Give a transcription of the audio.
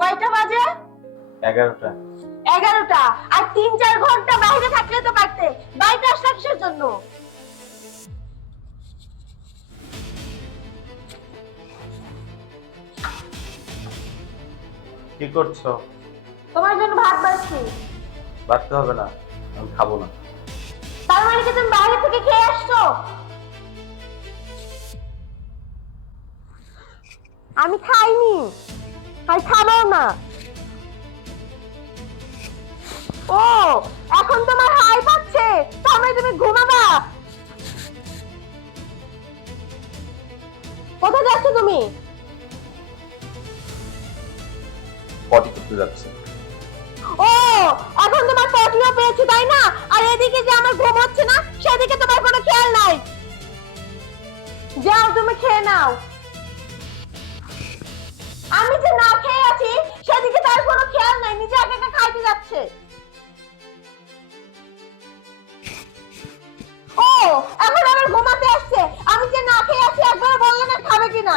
কয়টা বাজে? 11টা। 11টা। আর 3-4 ঘন্টা বাইরে থাকলে তো পারতে। বাইরে আসলা কিসের জন্য? কি করছো? তোমার জন্য ভাত বাড়ছি। বাড়তে হবে না, আমি খাবো না। তার মানে কি তুমি বাইরে থেকে খেয়ে আসছো? আমি খাইনি, আর খাবো না। ও, এখন তোমার হাই পাচ্ছে, তার মানে তুমি ঘুমাবা? কোথায় যাচ্ছ তুমি? পটি করতে যাচ্ছে। ও, এখন তোমার পটিও পেয়েছি তাই না? আর এদিকে যে আমার ঘুম হচ্ছে না, সেদিকে তোমার কোনো খেয়াল নাই। যাও তুমি খেয়ে নাও। আমি যে না খেয়ে আছি সেদিকে তার কোনো খেয়াল নাই, নিজে একা একা খাইতে যাচ্ছে। ও, এখন আমার ঘুমাতে আসছে, আমি যে না খেয়ে আছি একবার বললে না খাবে কিনা।